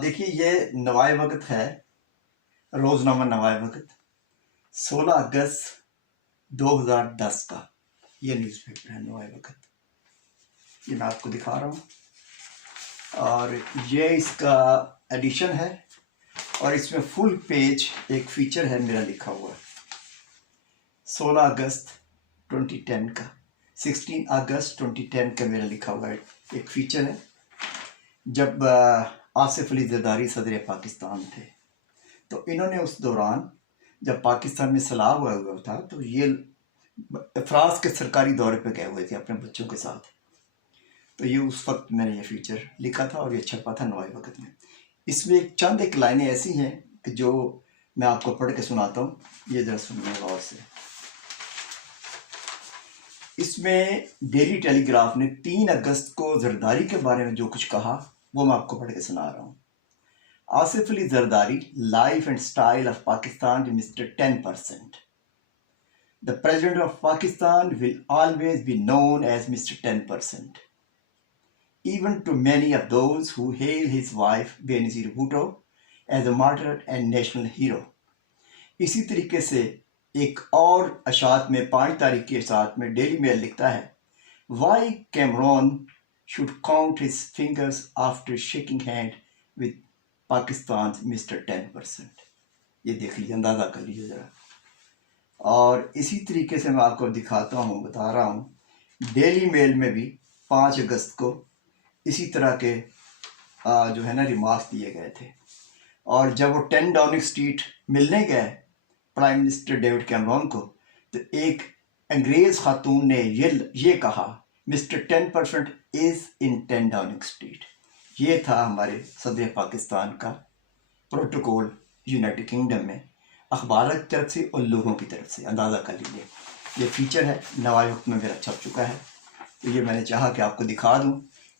देखिए ये नवाए वक्त है, रोज़नामा नवाए वक्त 16 अगस्त 2010 का ये न्यूज़पेपर है नवाए वक्त। ये मैं आपको दिखा रहा हूँ और ये इसका एडिशन है और इसमें फुल पेज एक फीचर है मेरा लिखा हुआ है 16 अगस्त 2010 का 16 अगस्त 2010 का मेरा लिखा हुआ है एक फीचर है। जब आसिफ अली जरदारी सदर पाकिस्तान थे तो इन्होंने उस दौरान जब पाकिस्तान में सलाह हुआ था तो ये फ्रांस के सरकारी दौरे पे गए हुए थे अपने बच्चों के साथ। तो ये उस वक्त मैंने ये फीचर लिखा था और ये छपा था नवाए वक्त में। इसमें एक लाइनें ऐसी हैं कि जो मैं आपको पढ़ के सुनाता हूँ, ये जरा सुनिए गौर से। इसमें डेली टेलीग्राफ ने 3 अगस्त को जरदारी के बारे में जो कुछ कहा वो मैं आपको पढ़ के सुना रहा हूँ। Asif Ali Zardari, life and style of Pakistan to Mr. 10%. The President of Pakistan will always be known as Mr. 10%. Even to many of those who hail his wife Benazir Bhutto as a martyr and national hero. इसी तरीके से एक और अशात में 5 तारीख के साथ में डेली मेल लिखता है, Why Cameron should count his fingers after shaking hand with Pakistan mister 10%। ये देख लीजिए, अंदाज़ा कर लीजिए ज़रा। और इसी तरीके से मैं आपको दिखाता हूँ, बता रहा हूँ डेली मेल में भी 5 अगस्त को इसी तरह के जो है ना रिमार्क्स दिए गए थे। और जब वो 10 डाउनिंग स्ट्रीट मिलने गए प्राइम मिनिस्टर डेविड कैमरॉन को तो एक अंग्रेज़ खातून ने ये कहा, mister 10% is in 10 Downing street. ये था हमारे सदर पाकिस्तान का प्रोटोकॉल यूनाइटेड किंगडम में अखबार की तरफ से और लोगों की तरफ से। अंदाज़ा कर लीजिए, ये फीचर है नवाए वक्त में मेरा छप चुका है। तो ये मैंने चाहा कि आपको दिखा दूं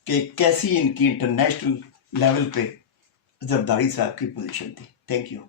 कि कैसी इनकी इंटरनेशनल लेवल पे जरदारी साहब की पोजीशन थी। Thank you.